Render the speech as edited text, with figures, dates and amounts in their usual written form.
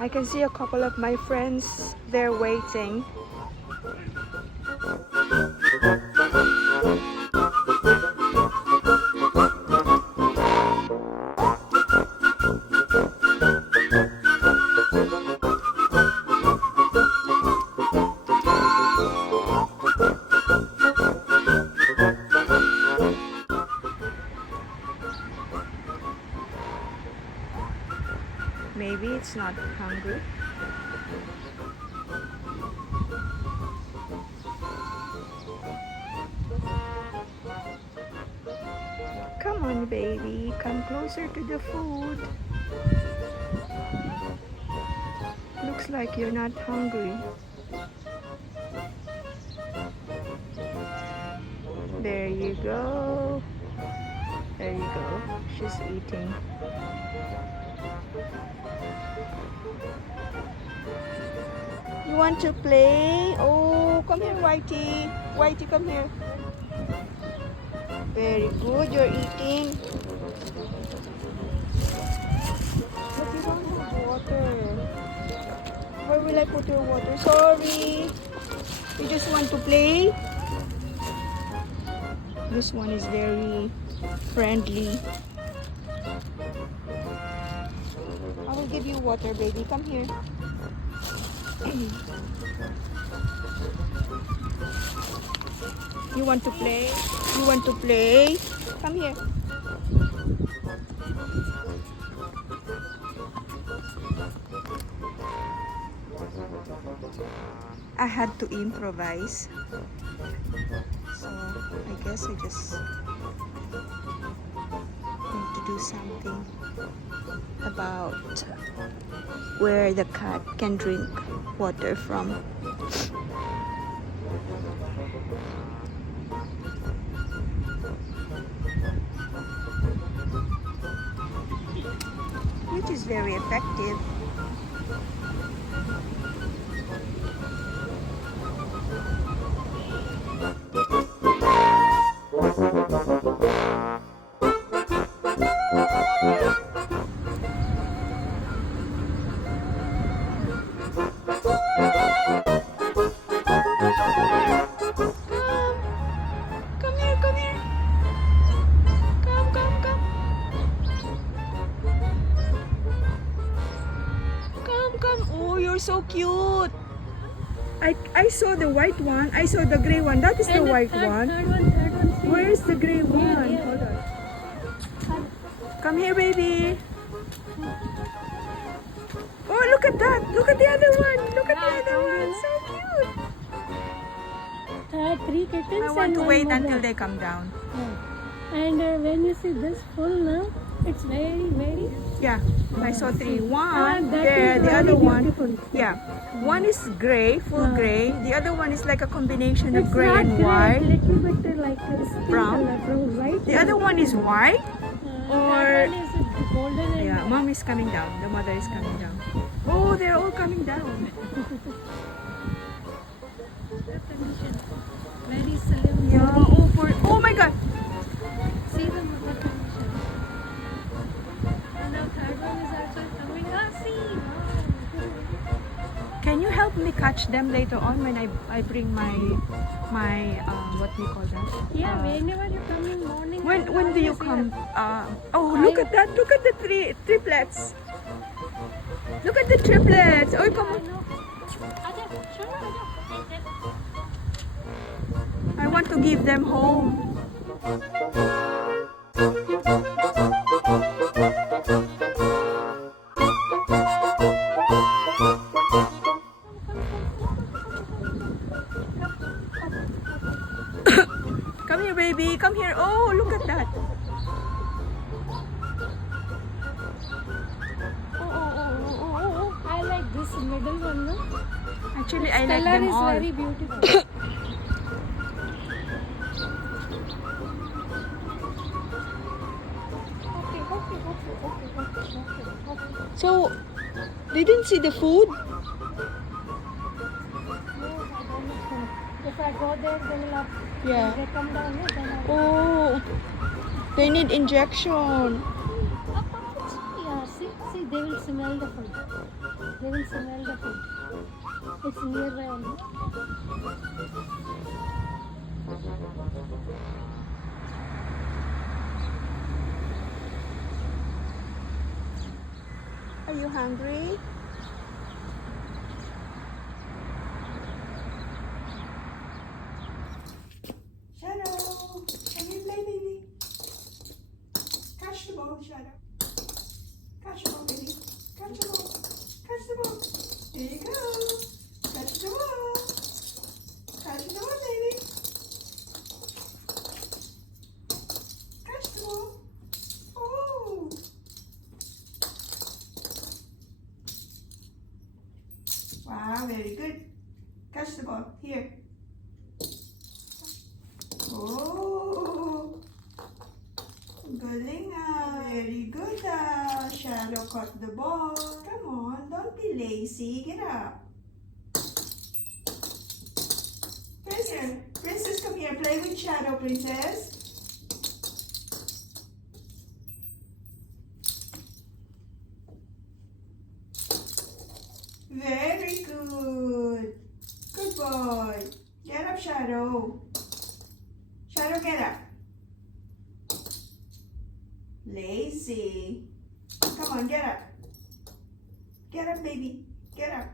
I can see a couple of my friends, they're waiting. Maybe it's not hungry. Come on, baby. Come closer to the food. Looks like you're not hungry. There you go. There you go. She's eating. You want to play? Oh, come here, Whitey. Whitey, come here. Very good, you're eating. But you don't have water. Where will I put your water? Sorry. You just want to play? This one is very friendly. I will give you water, baby. Come here. You want to play? You want to play? Come here. I had to improvise. So I guess I just need to do something about where the cat can drink water from. Which is very effective. You're so cute. I saw the white one. I saw the gray one. That is the white one. Third one. Where is the gray one? Here. Hold on. Come here, baby. Oh, look at that. Look at the other one. Look at the other one. So cute. Three kittens. I want and to one wait mother. until they come down. Yeah. And when you see this full now, it's very. Yeah, I saw three. Ah, One that there, is the very other one. beautiful. Yeah, one is gray, full gray. The other one is like a combination of It's gray not and gray, white. little bit like a skin Brown? color, brown, right? The other one is white. That one is golden and Yeah, mom is coming down. The mother is coming down. Oh, they're all coming down. condition. Very slim. Yeah. Oh my God. See the mother condition. And now third one is actually coming. See. Wow. Can you help me catch them later on when I bring my what do you call that? Yeah, whenever you come in morning. When do you come? Oh, look at that! Look at the triplets! Look at the triplets! Oh, come on! I want to give them home. Come here, baby. Come here. Oh, look at that. Oh. I like this middle one, no? Actually, I like Color them is all. very beautiful. So, they didn't see the food? No, I don't know. If I go there, they will have, Yeah. they come down, no, then I will. Oh, they need injection. Yeah, see, they will smell the food. They will smell the food. It's nearby only. Are you hungry? Shadow, can you play, baby? Catch the ball, Shadow. Catch the ball, baby. Catch the ball. Catch the ball. There you go. Catch the ball. Catch the ball, baby. Catch the ball. Oh. Wow, very good. Catch the ball. Here. Oh. Galing ah. Very good ah. Shadow caught the ball. Come on, don't be lazy. Get up. Princess, Princess, come here. Play with Shadow, Princess. Very good. Good boy. Get up, Shadow. Shadow, get up. Lazy. Come on, get up. Get up, baby. Get up.